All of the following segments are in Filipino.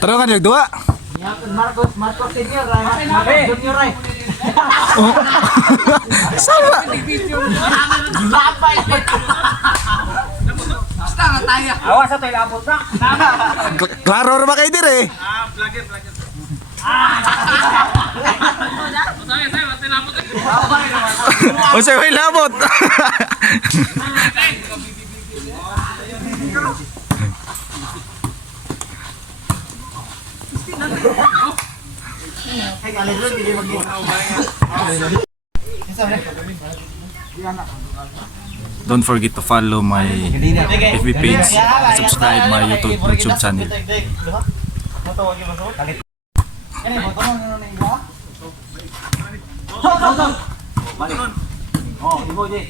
Terus kan yang dua. Marcos senior Marcos junior ay. Sama. Labay. Basta nga tayo. Awas sa tayo labot na. Klaro ba kayo dire? Vlogger. Saya mati lamot. O siya may labot. Don't forget to follow my FB page and subscribe my YouTube channel. Oh, ibo je.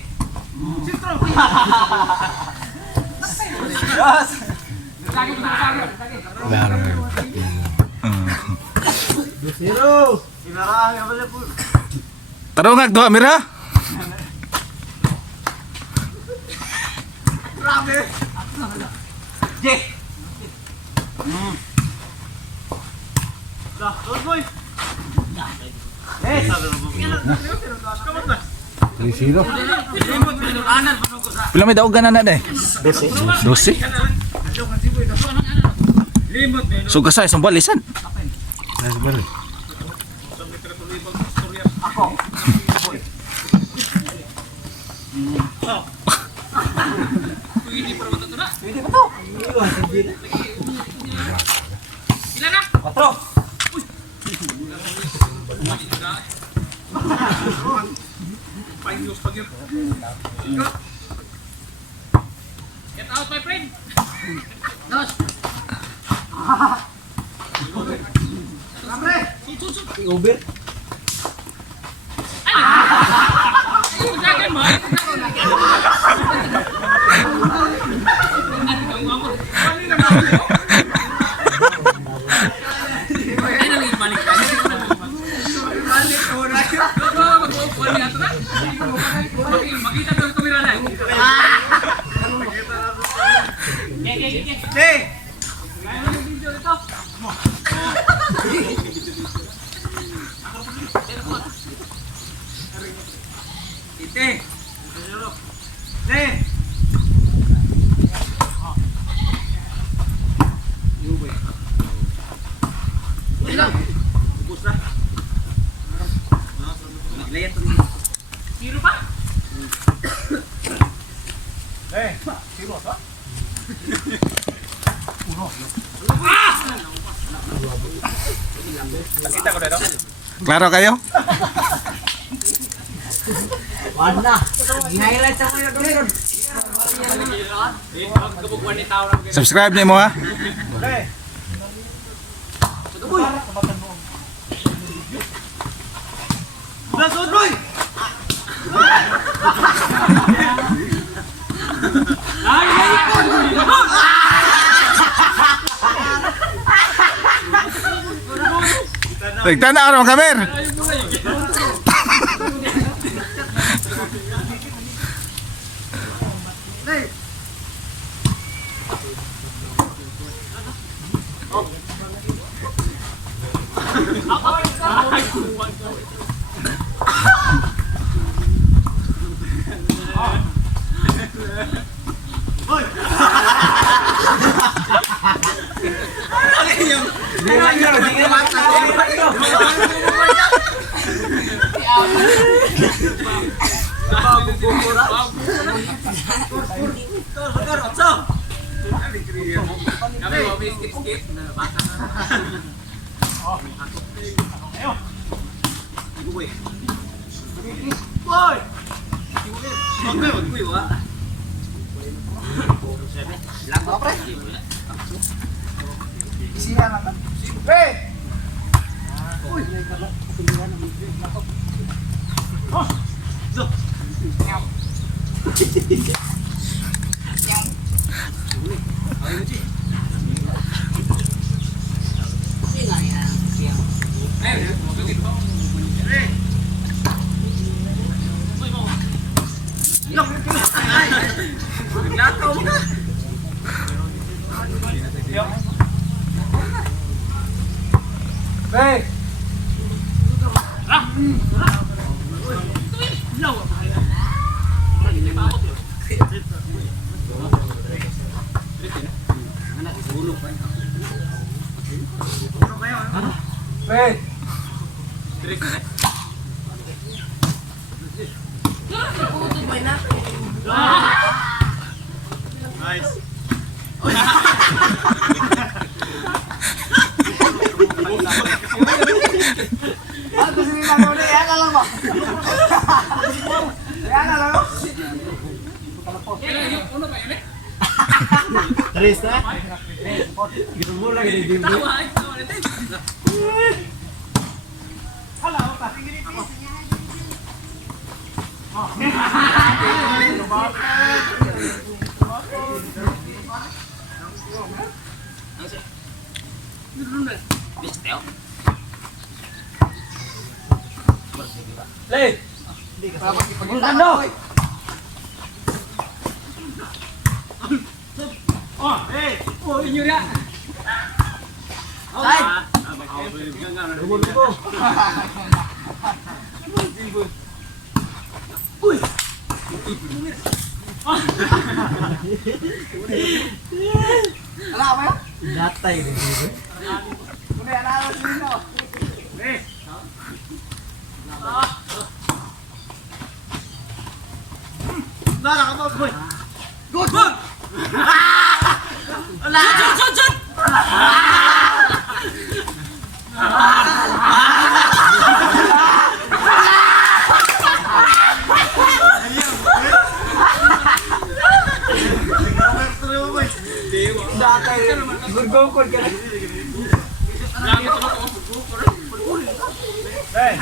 Tarungag doa mira. Je. Pila may daogan na deh? 12. So gasay isang balisan. Get out, my friend. Uber. Siro pa? Klaro kayo? Wala. Highlight sa mga doon. Subscribe niyo mo ha. Tignan na ano kamer. Lakaw mo na. Hey! Hey! Aku sini mau nih ya kalau mau. Ya kalau. Terus na? Gitu mula gitu di. Halo, Pak. Leh. Bukan dong. Oh, oh ini dia. Sai. Lubu. Uy. Ala apa ya? Data ini. Udah ana sini no. Dah lah kamu boy. Good. Jut. Bergokol kan. Hey.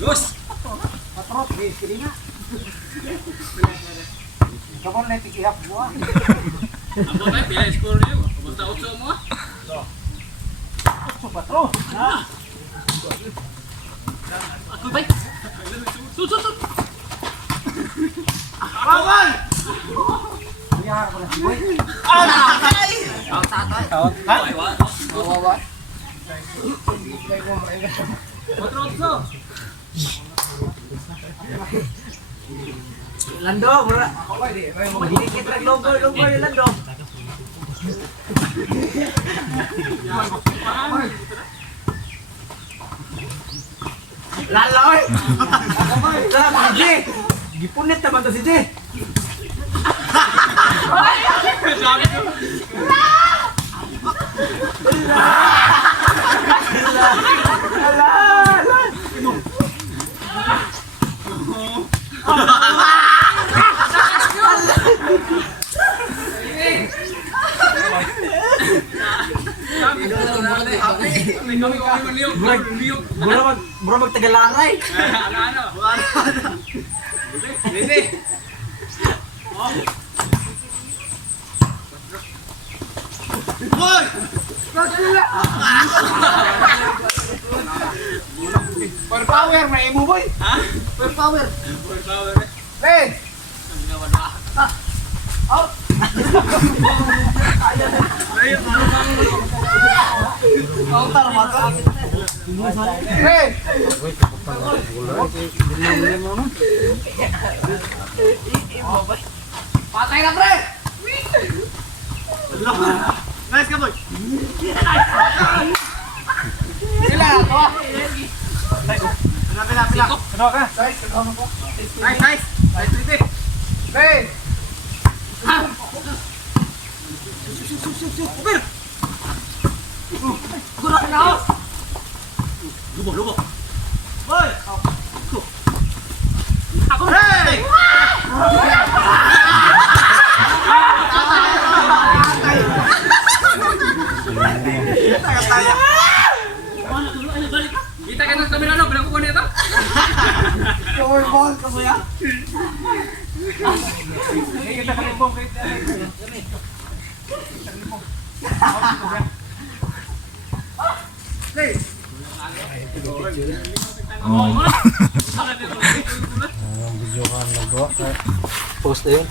Dos. Patrot di kirinya. Kamu nanti ihap gua. Apa bae pilih skornya? Basta 8 mo. Patro. Nah. Ako bae. Sut. Kawan. Lihat ko na. Out. Bawa. Lando, mura. Dikit lang logo ni Lando. Laloy. Sa si Gipunit naman to si J. Bro magtagalaray. Ano? Ini. Boy! Per power may imo boy. Ha? Per power. Power. Len. Out. Outar mata. Hey. Patay na pre. Nice ka boy. Sila to. Pila. Ano ka? Nice, ano ko? Nice. Hey. Gura na ako. Lubo. Boy. Ako. Hey. Kaya. Kita kan sa kamera no, bilang ko nito. Joy ball ka ba ya? Kita kalibong kita. Hey. Oh. Video kan nagawa. Post yun.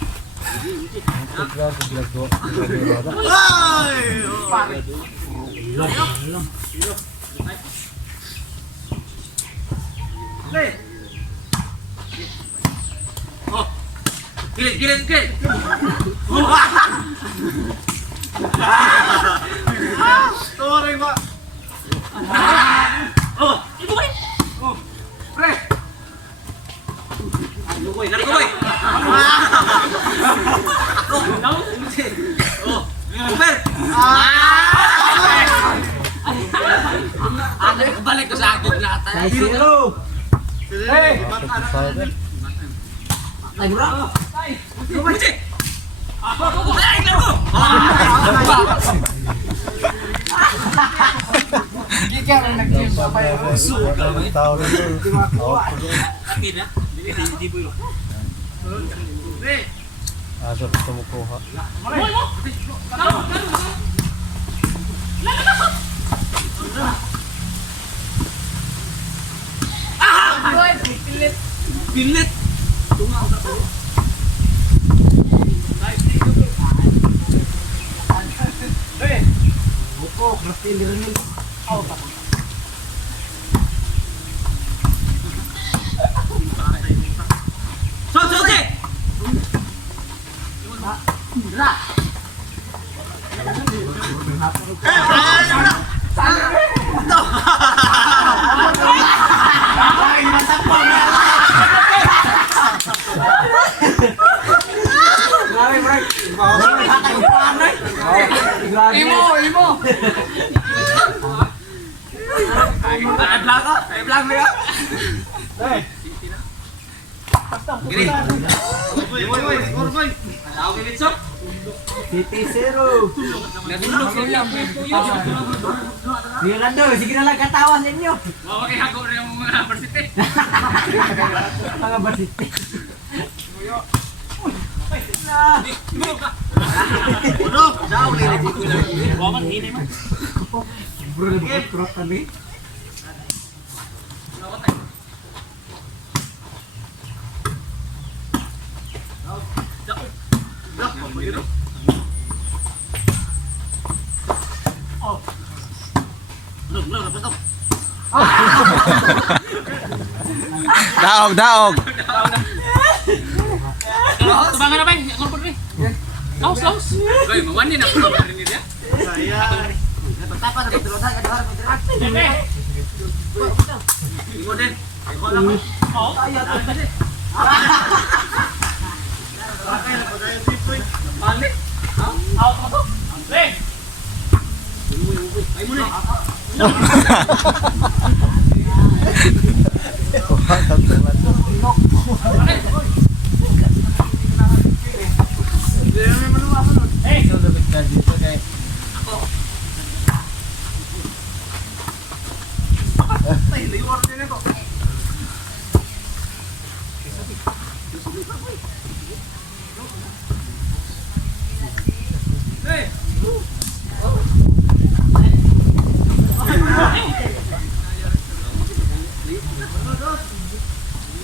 Oh. Gilit. Sorry, Pak. Oh, ibu boy. Oh, pre. Lari boy. Oh, tahu? Oh, super. Ada kebalik ke sakit nyata. Hei, Lagi berapa? Asal ketemu kuha. Bilit. Imo. Ay blanco ya. Gini. Boy. Ako kilitsok. City Zero. Natulog sa iya. Leonardo, sige na lang katawan ninyo. Okay, ako rin yung mga varsity. Mga basiti. Uno, jauh nih di kulit. Bawa ini mah. Bro, bro kami. Daog. Tubangan apa yang ngorban nih? Laus. Baik, mawani na ako rin niya. Saya. Tapa na betul sa kadar betul. Imo din. Iko lang. Oh, saya tadi. Pakai na pagaya sipoy. Balik. Auto. Hey. Ay mo ni.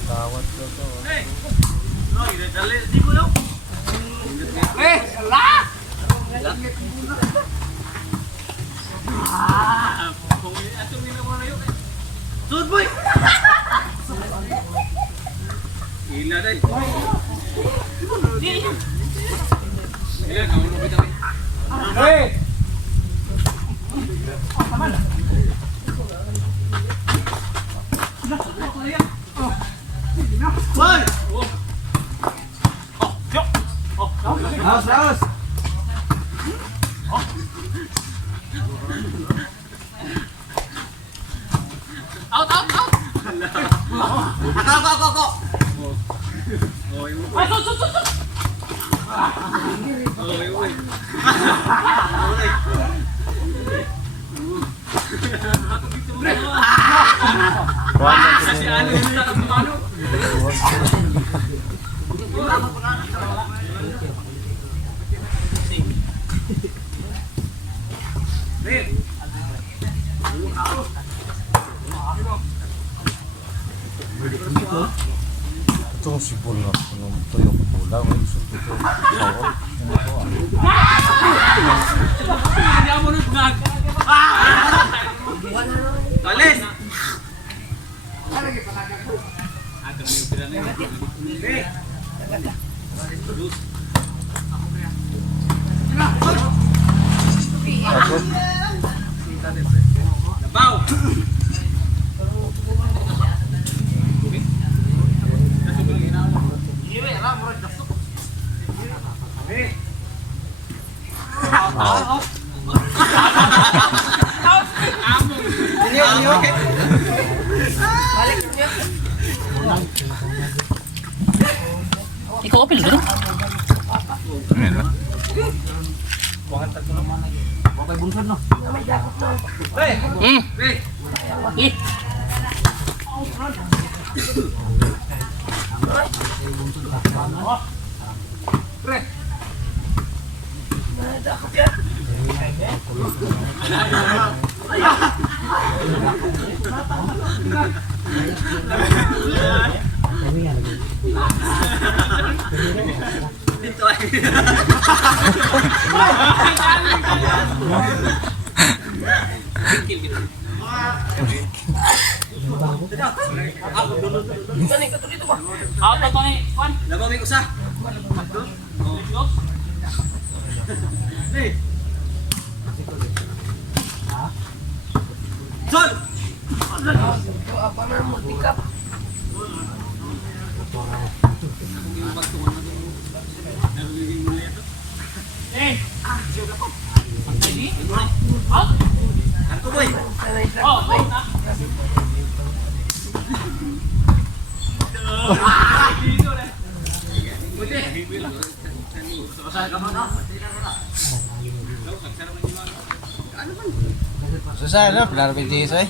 Tawad ko to. Sud boy. Gila deh. Gila kamu lu kita. Hei. Boy. Haus. Out. Ako. Oh, yung boy. Oh, yung boy. Kasi ano yung tatang tumano? Itong sipol na tuyo ko pula. May sunod ito. Oo. Hindi ako nag-vlog. Alis! Ako. Labaw! Ikaw apil dulu. Ayan lang. Bakay bungsan no? Ih. Apa to ni? Kuan? Labaw may usa. Sol! Eh. Ini? Oh. Ako boy. Oh, na. Susah na, benar pinti soy.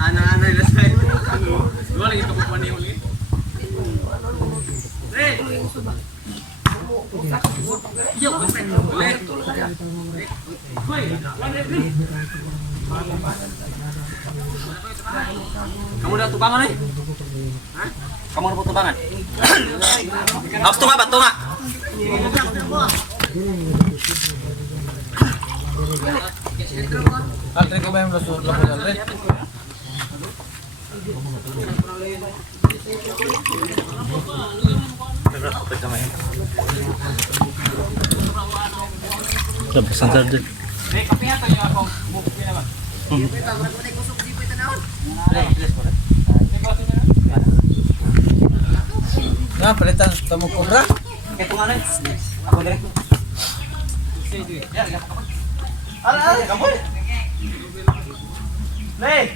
Anak-anak na say. Dua lagi kebukuan ni ulit. Kamu udah tubangan nih? Hah? Kamu udah tubangan? Harus tunga ba? Tunga. Altre ka ba yung lasur lang mo altre? Tapos ang sardo. Eh, kape nga tayo ako. Bukupi naman. Nga, palitan tamo kubra. Ito nga lang. Ako direct. Ala, kamu. Leh.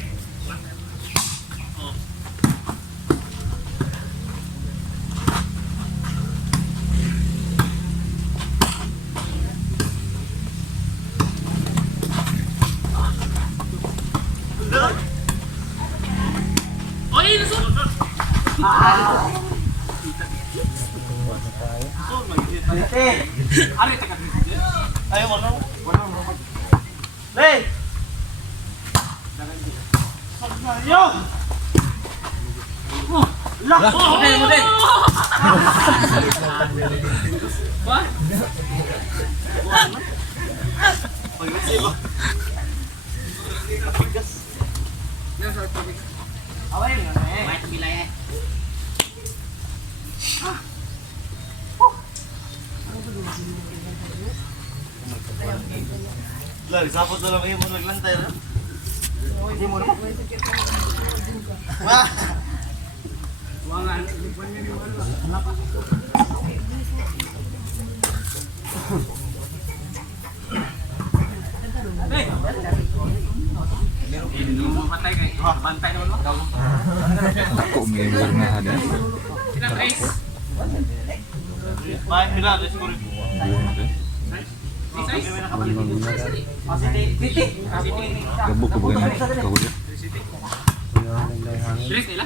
Oh, ini so. Ari tekan. Ayo mana? Leh. Yo. Lah, model. Wah. Awalnya nih, Mai wilayah. lah disapot dalam kayo mo naglantay na. Hindi mo naman. Wah. Wangan. Matay kay. Bantay naman mo. Ako may nga ada. Ilang race? Gabok ko ba kahuli? Tres nila.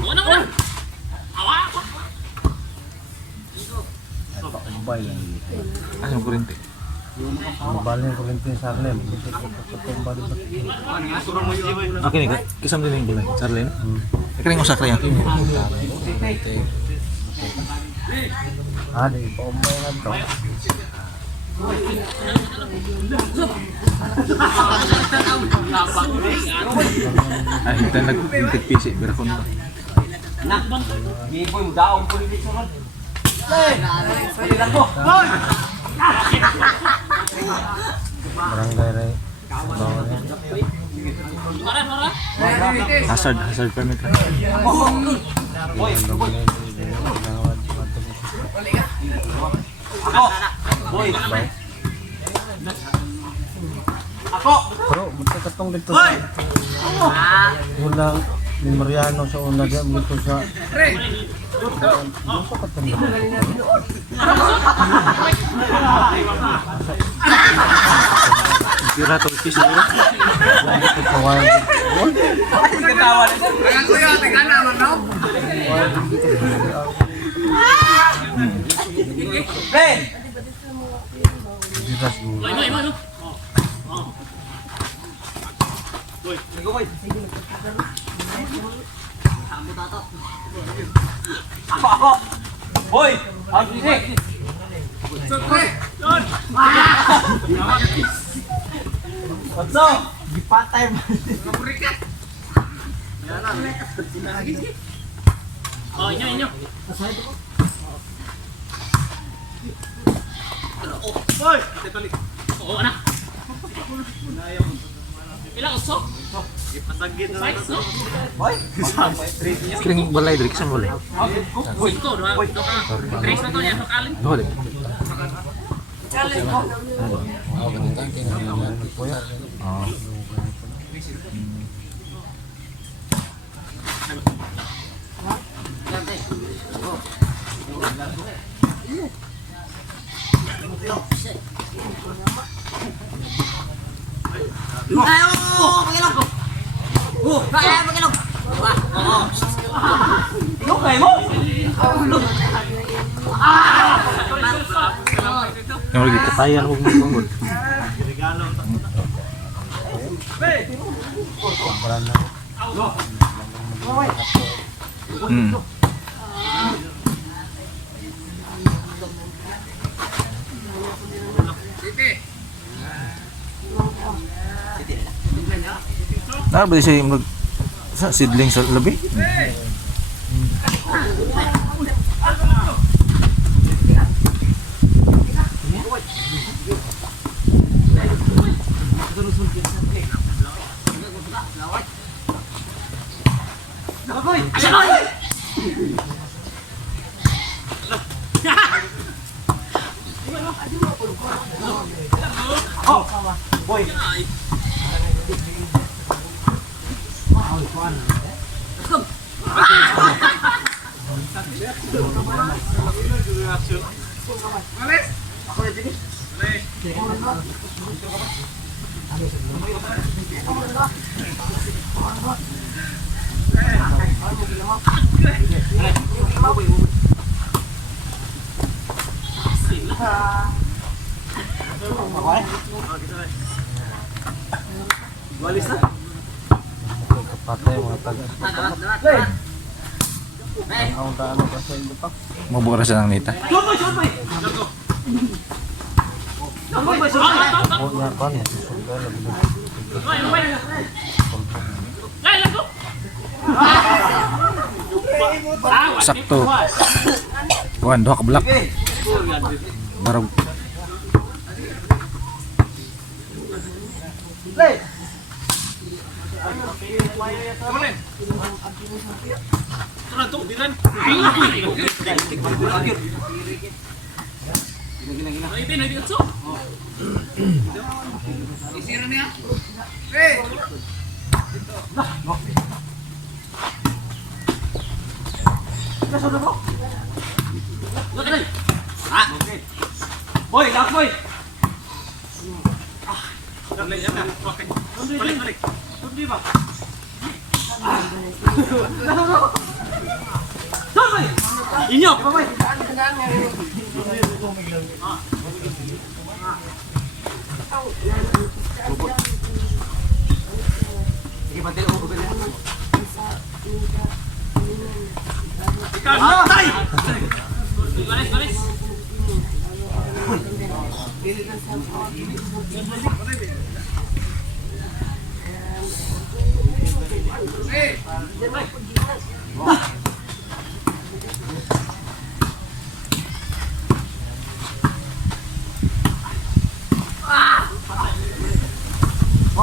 Una ko na. Awa ako. Mobile yan. Ano yung kurente? Mobile yung kuryente sa Harlem. Tutumba din ba? Okay nih, kisam din yung bulay. Charlene. Ikaw yung usakra yan. Di paumbay nga to. Ay, kita nag-intik-pisi. Berakon pa. Giboy mo daong po dito sa Barangay Ray. Bawal yan. Hazard permit. Pero magkakatong dito sa unang ni Mariano sa una diyan dito sa dito katong Kira to pisi dulu. kawan diras dulu. Ako. Boy, ang sisi. Otso, gipatay mo. Oh, inyo. Boy, balik. Oo na. Ilang usok? Ipasagid na ito. Boy, Kering balay dari kisam boleh. Ito, tres na to yan. Kalin. Boleh. Oh. Ikaw kayo mo. Yang lagi ketayan hukum bangun. Nah, bisa seedling lebih. Boy. Walis na. Patay mga taga. Ang daan pa sa ilo pa. Mabura siya ng nita. Oh, ya kan. Sakto. Kuan duha ka block. Barog. Boy, last boy. Inyo.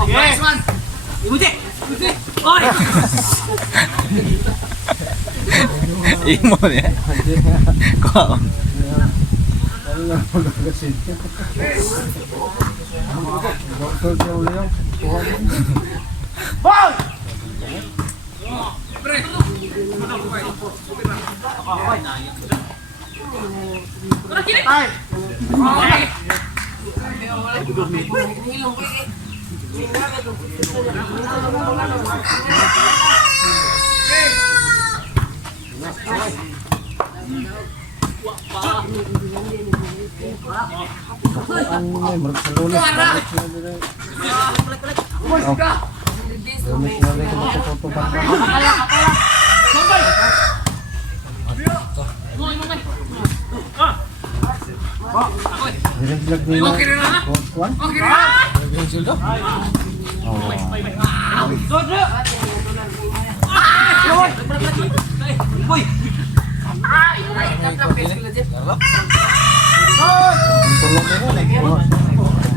Yes, man. Ibuti. Oi. Imo niya. Kuan. Doktor siya ulit. Boy.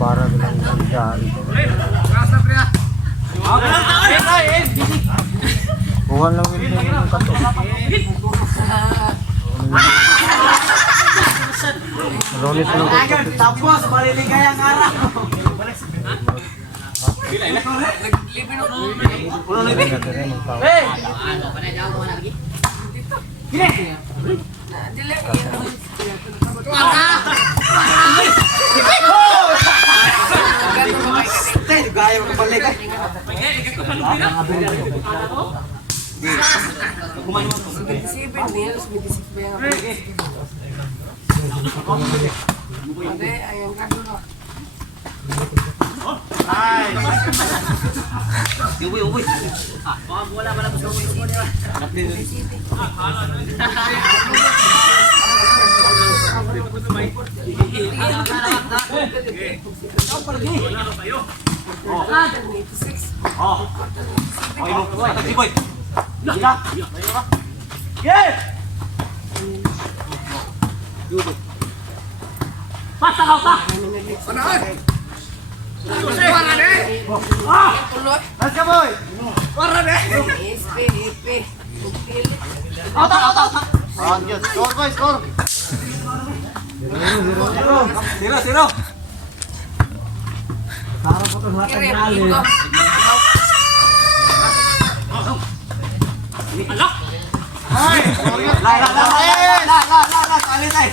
Para bilang kerjaan. Bukan lang yung kato. Lolis lang. Tapos maliligayang araw. Hey! Gaya mo balik ay. Uy, uy. Ah, wala gusto ko nila. Basta kau tak. Let's go boy. Warna deh. SP. Out. Lanjut. Skor boy, skor. 0. Taruh potong mata kali. Alak! Lah, kali tay.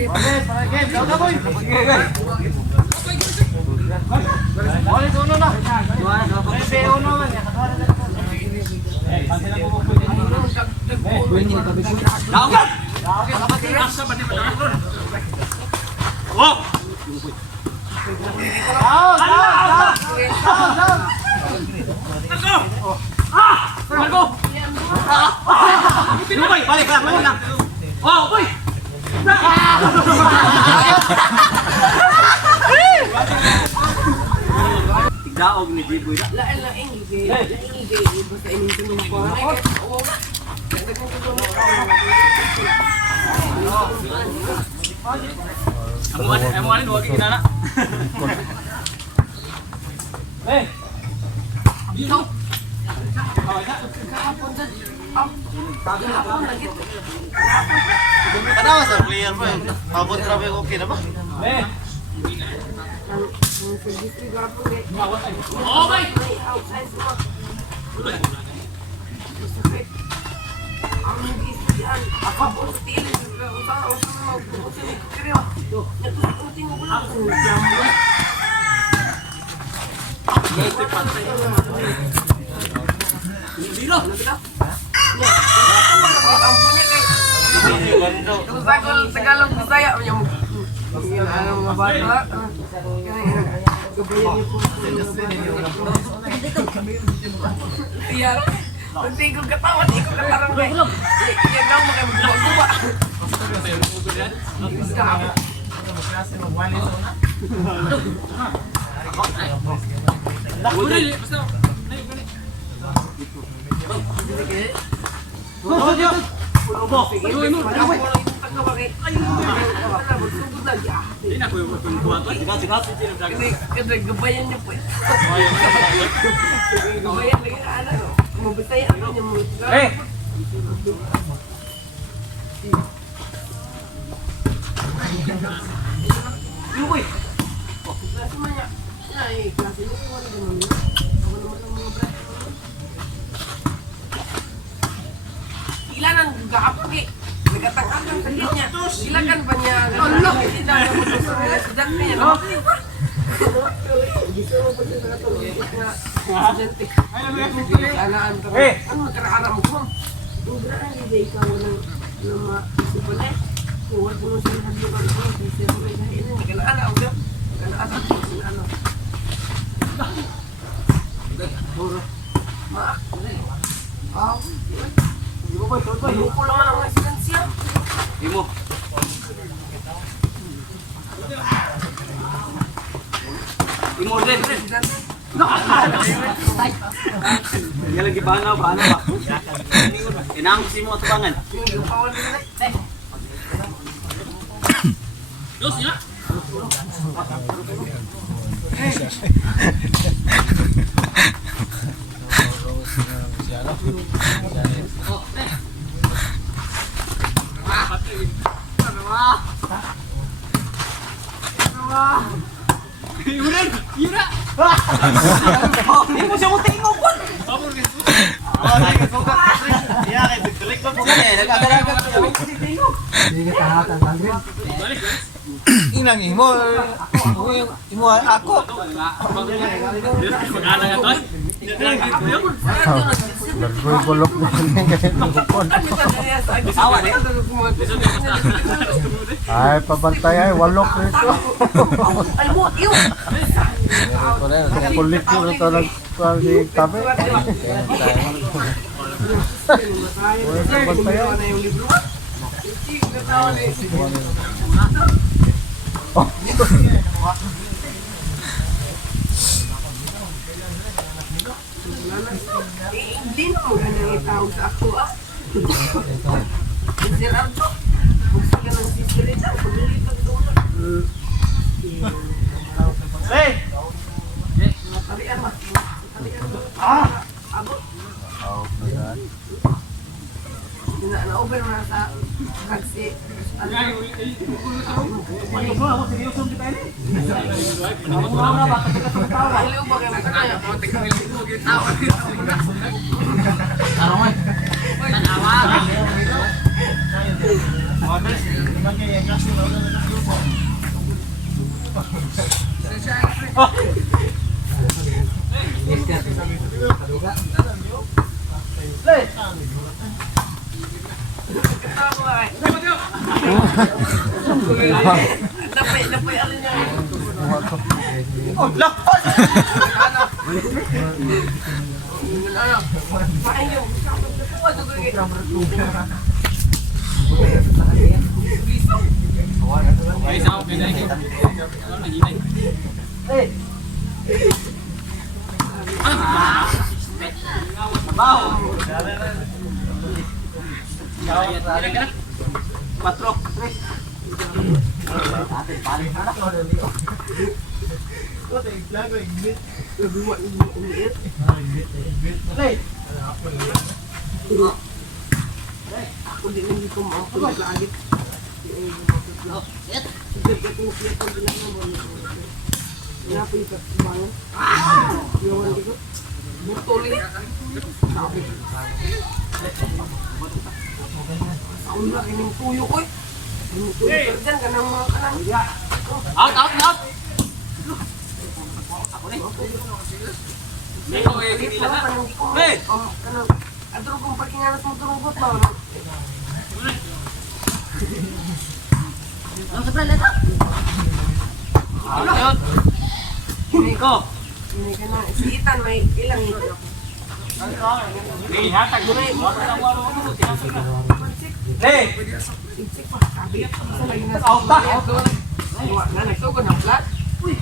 Para game, daw boy. Boleh sono na. Uno man ya. Balik lang. Oh, boy. Daog ni Jiboy. La ingigay basta ining tulong ko. Amo alin wag kinala. Eh. Dito. Kanawa sa player mo. Mabot grabe okay na ba? Eh. Oh, bay. Tagalog Bisaya yung mga bata. Gabayan niyo po. Iya. Hindi ko katawan, hindi ko katarang ba. Yan daw magbuwa-buwa. Gabayan niyo po. Gabayan lagi anak. Mabitay ako niya mo. Eh. Uy. Klase man niya. Ay, klase mo wala naman. Ako naman ang mga brat. Ilan ang gapag eh. Nagkatang-atang sa niya. Ilan kan ba niya? Allah! Hindi na naman sa sulat niya. Gusto mo pa siya nakatulog na estudyante. Kalaan ka ba? Ano magkaraarap mo kung? Ugraan hindi ikaw walang maisipan eh. Huwag mo siya naglugan ko. Kasi ako may kainin. Kalaan ako siya. Kalaan ako siya. Ano? Maak. Ah. Di ba ba? Lupo naman ang residensiya. Di mo. Imo din. Yan lagi bana ba? Inang si mo atubangan. Yung pawal nila. Dos ya. Iuran, ira. Imo siya mo tingog ko. Ya kay biglik pa po kani. Nagagalaga ko. Hindi ka tahatang langrin. Inang imo. Imo ako. Mag-ana nga to. Nagulok mo ng ganyan. Awa ni. Ay, pabantay ay, walok rito. Ay mo, iyo. Kulit ko ito nagtabi. Pabantay ay. Hindi na mo ganang itawag sa ako ah. Sir Ardo, buksa ka ng sisterita. Pag-ulit ang doon. Hey! Talian ba? Ah! Abot. Na-over mo na sa taxi. Haliw ba kayo kaya? Napay alin niya. Oh, lakot. Maayo. Ay, sa ako pinay. Ano nahinay? Bawo. Patro. Ako din hindi ko maapon na langit. Napoy ka bangun. Yawan dito. Butoli. Sabi. Ako na kining tuyo ko eh. Yung tuyo ka dyan, kanang mga kanang. Out, out, out. Hey! Kanang, adro kong pakinganas mo turunggot na, ano? Ang sabay leto. Out. Hindi ko. Hindi ka na. Si Ethan, may ilang ito. Ihatag mo rin. Hey! Siksik pa. Sabi. Isa lagi na. Out ta! Out ta! Wala na. Nagsugod na flat. Uy!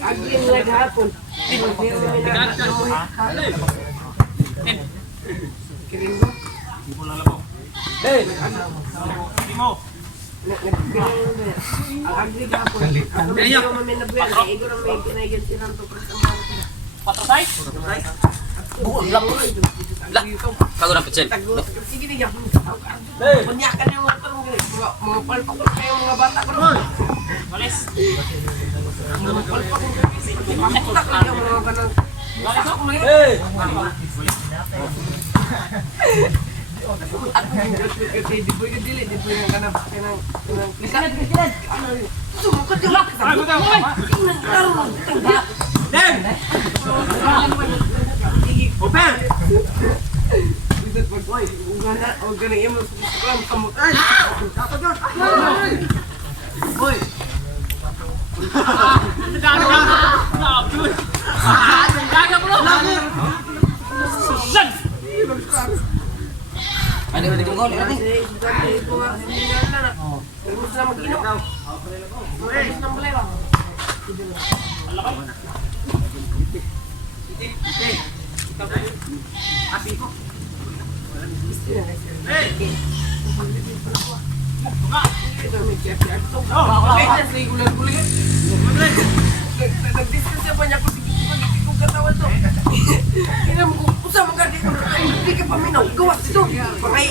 Agli nila gahapon. Kiring ko? Hey! Ang agli gahapon. Ako na yung mamin na buwan. Ay, igor ang may kinaigan silang to. Patrosay? Bukan lang. Lah. Kagura pecel. Sige na yapon. Bunyakan yung mga tarong mga palpak ko kayo mga bata ko. Malis. Mga palpak ko kayo. Pagkutak ko yung mga kanang. Hey! At kasi di po yung dili. Di po yung kanang lisan. Sumukat yung lak. Tingnan klaro. Dem! Open! Bisit pag-boy. Huwag ka na iyo mo sa kamot. Boy! Gaga bro! Susan! Ada udah tunggol ini. Terus na mag-inom. Terus na malay. Api ko. Nag-discuss siya ba niya kung kung katawan to? Ina mo kung usa mo ka di ka paminaw, gawas dito. Pangay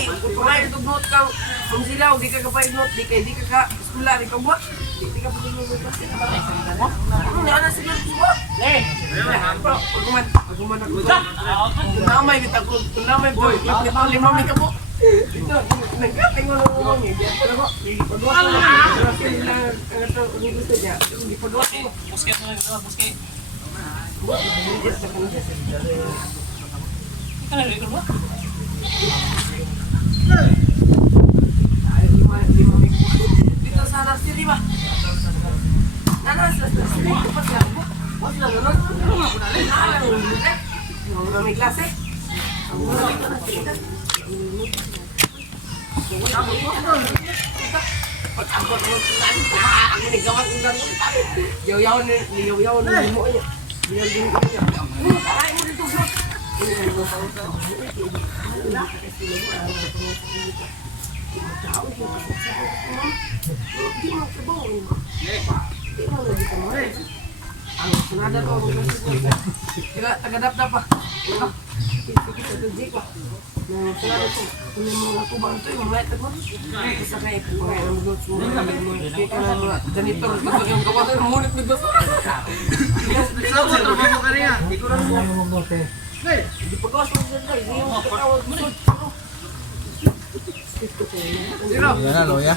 ito note kang kung sila, di ka kapag-note, di ka ka-skula, di ka buwa. Di ka pag-note kasi. Ano na ana sila buwa? Bro, pag-uman ako to. Tunamay kita ko, tunamay boy. Ito limamay ka po. Ito, nagkating mo nang umang eh. Pag-uwa ko lang. Kasi nila, ang ito, kung gusto niya. Hindi pag-uwa ko. Busket mo na, busket. Kana rin ko. Dito sa nursery ba? Nanas, nursery. Tapos lang po. Tapos lang ganun. Ang may klase. Ang may klase. Pag-abot mo sa namin, ang nagawat ng gano'n. Yaw-yaw na mo niya. Yaw-yaw na niya. Aray mo dito, bro. Ang sunada ko, tagadap-dap pa. Kita ito, Jake pa. Sunada ko, kung may mga kubang ito, yung light mo. Isa kayo, kung may mga goods mo. Kaya ka na mga janitor, bago yung gawa ko, munit na gusto. Ikaw mo, trabaho ka rin yan. Ikaw lang mo. Hindi pag-gawas mo dyan tayo. Hindi mo katawag mo. Yan na, loya.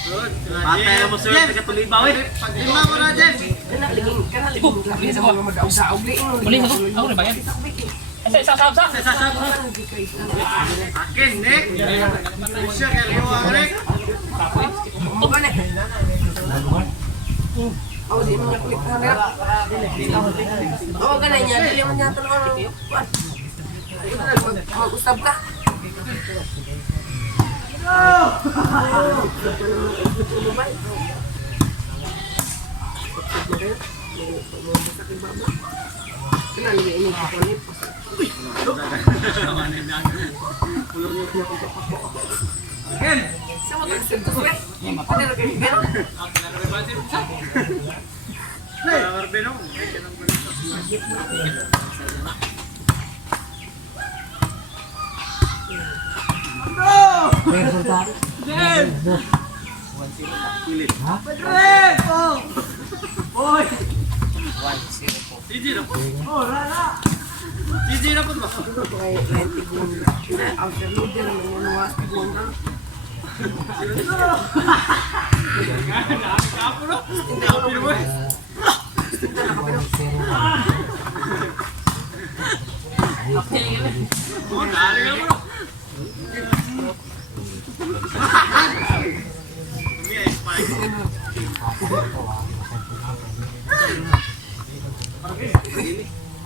Patay mo sir, taga-tulibaw eh. Kana liging lagi sa mga mag-ausaog liing. Uli ako na bayan. Isa sa. Akin, Nick. Siya, kaya mo ang Nick. Mo ba na? Oh, di mo klik kamera. Oh, ganun niya. Dili mo niya tanong. Mag-usap ka. Kenal ini kapan sama kan sentuh weh. Ada lagi kan?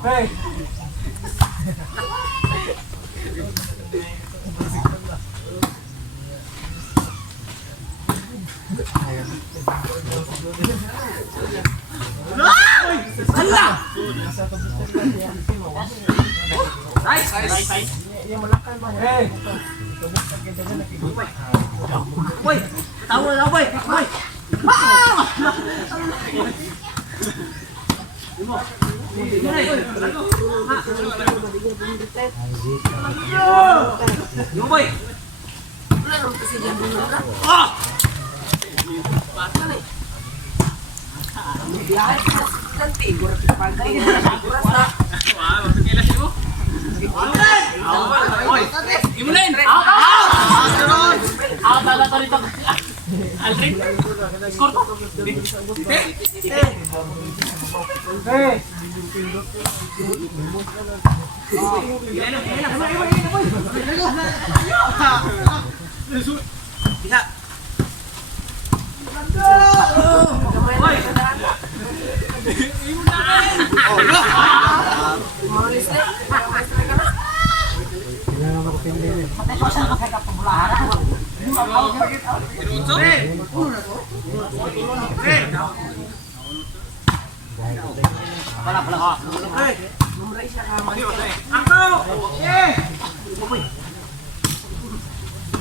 Hey. Hey. Boy, tahu lah boy. Boy. Yo boy. Wala naman kasi dyan dulu ka. Biyahe ka nanti. Gurat ka pagkay. Gurat na. Imulain. Tala to rito. Aldrin. Score to. Hey. Bisa. Malis na. Malis na ka na. Memerai siya ka.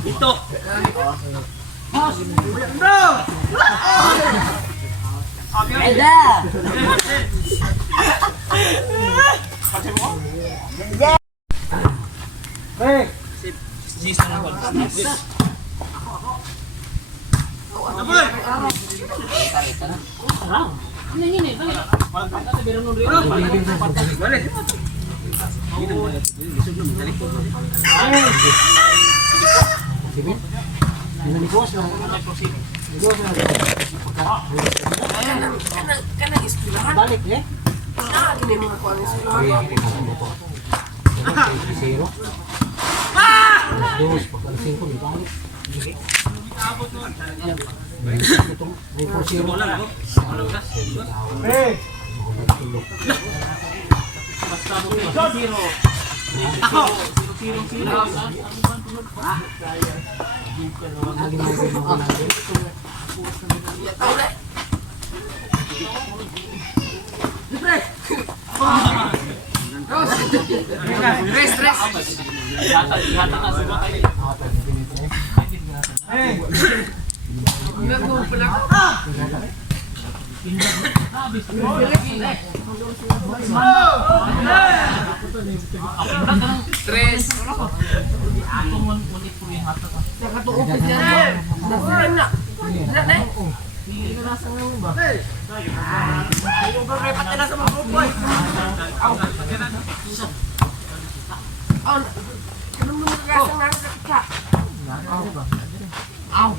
Ito. Hey. Ini. Kita biar nunduk. Kana istilahan. Balik ya. Ah, gini mga kuha ng istilahan. Dos, pagka 5 di balik. Hey. Stress. Hey. Gagawin pala ko. Stress. Nakatuok ka dyan. Nasirin na. Diyan na. Ayaw ba repat ka na sa mga buboy? Aw. Kanong lumagkasang nasa ka. Aw.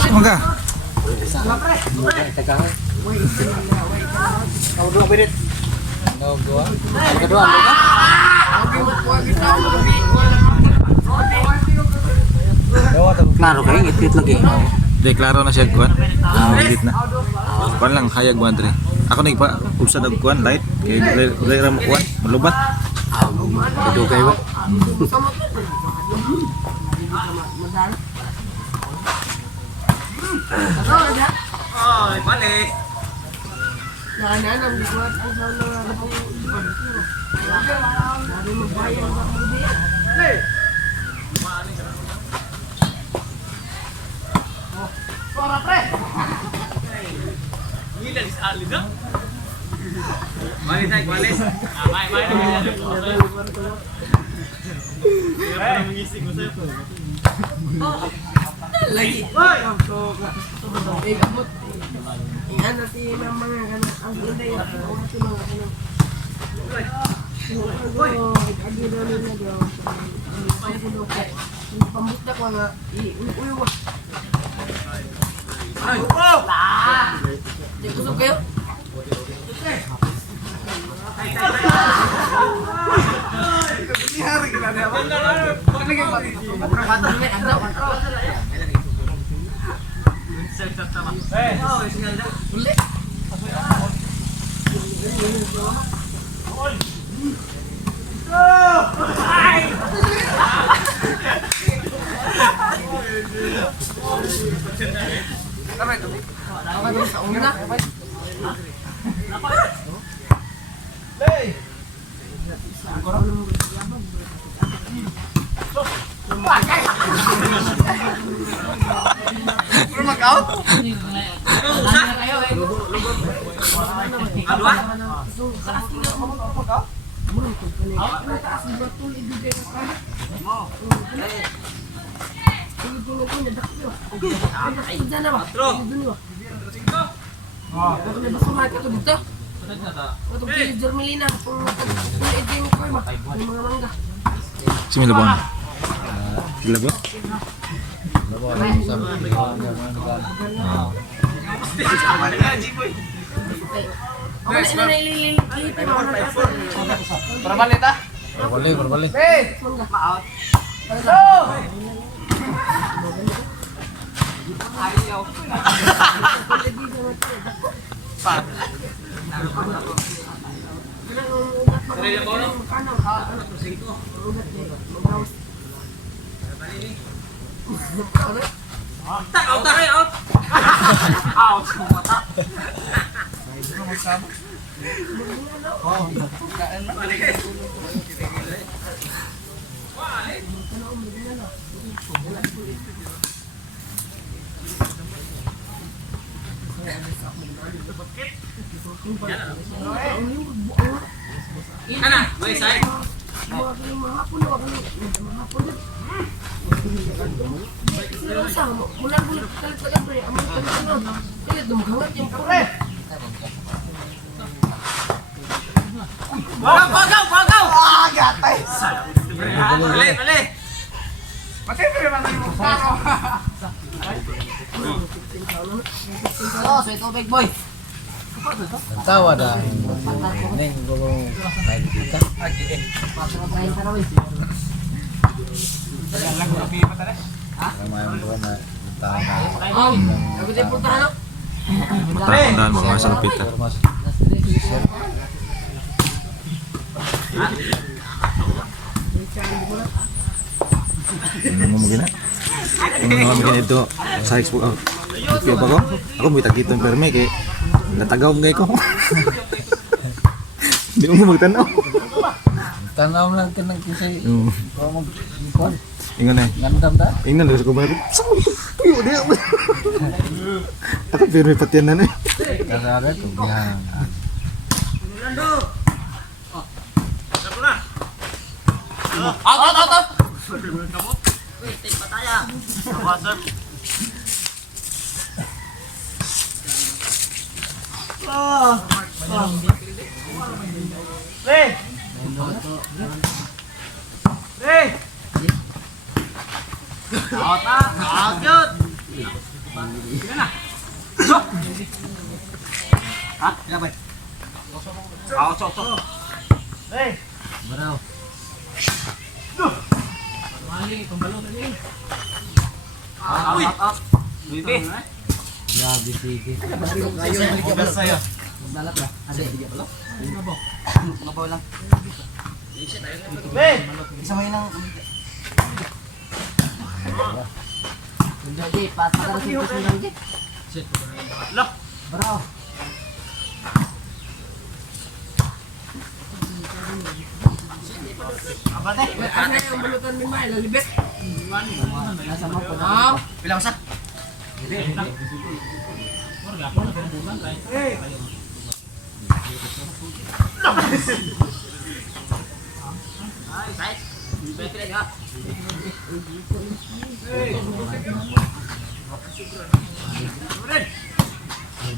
Semoga. Klaro kayo, ngit-ngit lagi. Deklaro na siya kuan. Edit na. Kuan lang hayag kuan dre. Ako ning pa usad og kuan light kay dili ra mo kuan, malubat. Ito kayo. Ay, balik. Nananam, di ko at ang sana nga po. Sabi mo bayang ba mo diyan? Balik tayo, balik. Lagi. Eh, kabot. Ano si mga ganun. Ang ganda yung mga ganun. Agi daw nila daw. Ang gulo ko. Yung pamuta ko nga. Uyo mo. Ay! Di kusog kayo? Sa una. Similabon. Kilabot. Berbalik. Ana, may say. Wagaw! Gatay. Balik. Oh, so ito big boy. Tawa dah. Neng gulung kain kita. Ramai-ramai. Oh, sabi tayo puntahan no? Matandaan mga sa pita. Ano mo gina? Ano mo gina ito sa expo out. Kaya ba ko? Ako may tagito ng perme kay natagaw ngay ko. Hindi mo magtanaw. Tanaw lang ka ng kisay. Kau mag Ingon na. ngandam dah. Ingnan na ko ba? Puyo dia. Ako perme patian na. Kasara tu biang. Out. Ha? Kenapa? Sok. Ano yung balutan ni May? Lalibet? Bilang sa?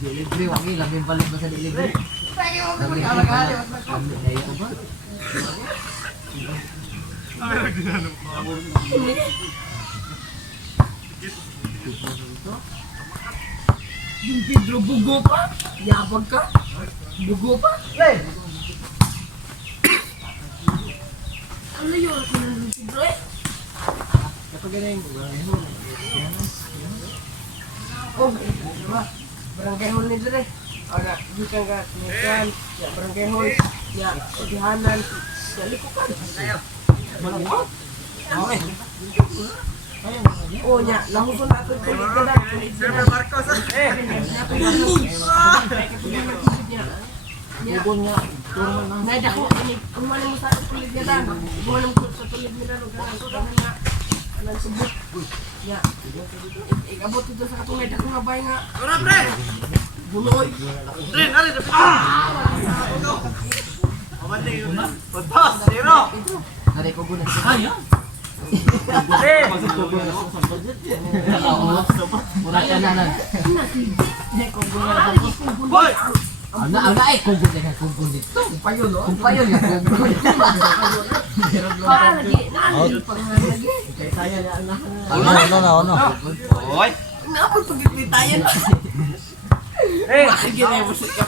Libre, wangi, labing balik ba sa libre? Yung Pedro, bugo pa? Yabag ka? Bugo pa? Ano yun? Ako na yung Pedro eh? Oh, diba? Barangay hall ni Dre. Ana, gikan ka, nikan, ya barangay hall, ya udihanan, ya likukan. Malawak. Oh, nya, lahos ko na ito kulit ka na. Sir Marcos. Bubon nga. Naida ko, ini, kumali mo sa kulit niya dan. Kumali mo sa kulit niya dan. Ganun nga. Anong subot. Ya. Ikabot ito sa katulad. Ako nga ba nga. Tura, pre! Buloy. Pre, nali. Pabalik yun na. Pagpas, zero. Nari ko guna. Murah ka na lang. Boy! Ang kumpul dengan kumpul dito. Kumpayon ya kumpul. Lagi. Lagi. Ano? Oy! Kenapa pagkikitayan? Lagi na yung musik ka.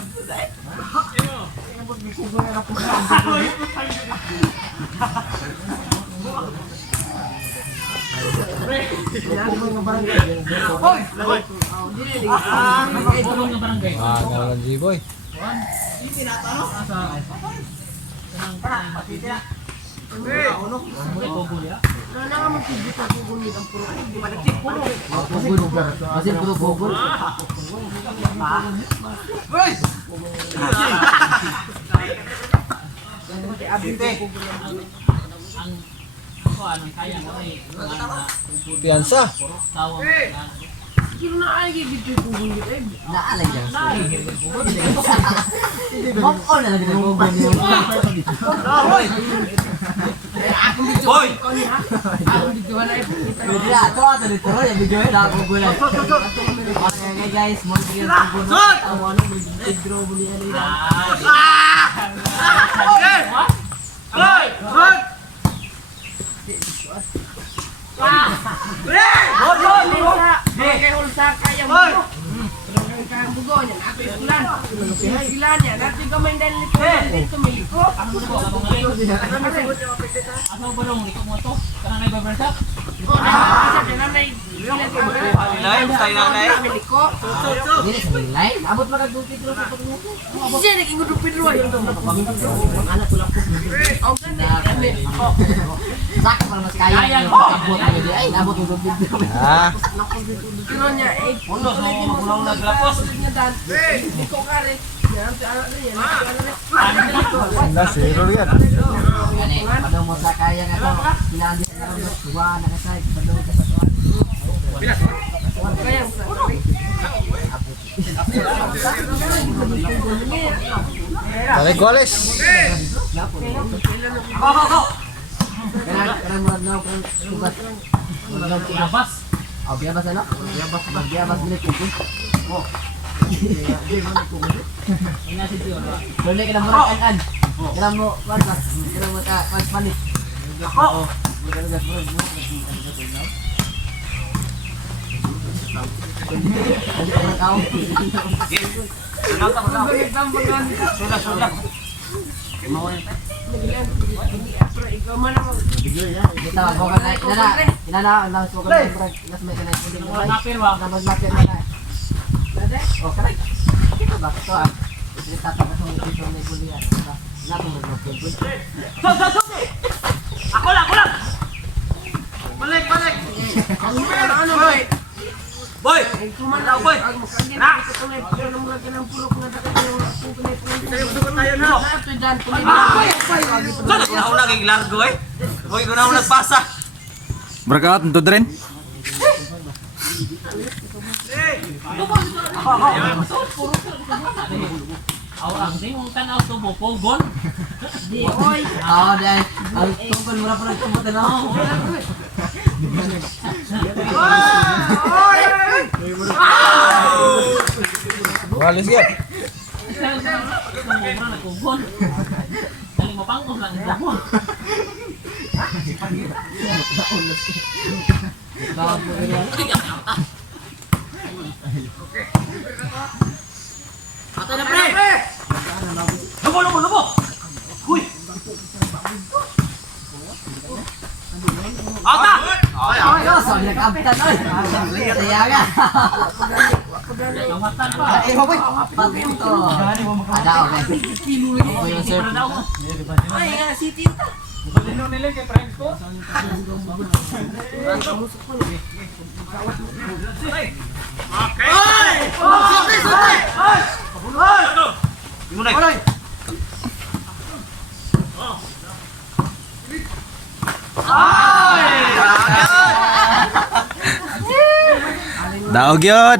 Ngalan G-Boy. Masih puro. Piyansa. Kira na ay gitu kugun gitu. Naalay dyan. Move on na lang din ang kumpul niyo. Boy! Ako dito na ay Pwede na, ito dito. Yung video na ako gula. Okay guys, mo sige ang kumpul. Ano Pedro bulian nila. Barangay hall sa kayang bugo. Barangay kayang bugo niya. Nato iskulan. Iskulan niya. Nato yung kamay dahil nito. Dito may liko. Asa ba nung liko mo to? Kana na ibabarsa? Oh, nakakasya din. Nanay. Live, tayo nanay. May liko. Dili sa nilay. Abot man nagdung Pedro sa pagmuto. Siya naging gudu Pedro. Anak ko lang po. Oh, ganda. Sakit para mas kaya. Ay, nabot mo Pedro. Kino niya, eh. Uno, so magulang naglapos. Liko ka rin. Yan, anak rin yan. Anda, zero yan. Gani, padong mo sa kaya nga to. Kailangan din na rin tuwa na kasay. Padong ka sa tuwa. Kayang sa Tarik Wallace. Kailangan mo na kung tubat. Labas. Biabas ano? Biabas bilit kumpul. Dole ka na mo an. Kira mo wala. Kira mo ta panit. Ako. Ikaw man ang Kita ko ka na. Inana na so ka na. Nas may kana hindi mo. Lapir ba? Na maglapit na. Oh, correct. Kita ba to ah. Kita pa sa dito may bulian. Na ko maglapit. Ako lang. balik. Ano boy? Boy! Kumanda boy. Na. Ano mo lagi ng pulok na dapat yung pupunit ng Tayo na. Ito dyan. Saan ako na unang largo eh? Boy, ko na unang pasa. Workout untuk Dren. Ang tingong tanaw to mo pogon. Di oy. dahil ang tungkol mura pa nagtumot na. Walis ya. Mura na pogon. Daling mapangos lang ito mo. Ato na pre! Lubo! Huy! Ata! Sabi na kaptan oy. Saya ka. Kamatan pa. Boy. Pato. Ada okay. Boy, sir. Ay, si Tita. Daog yun.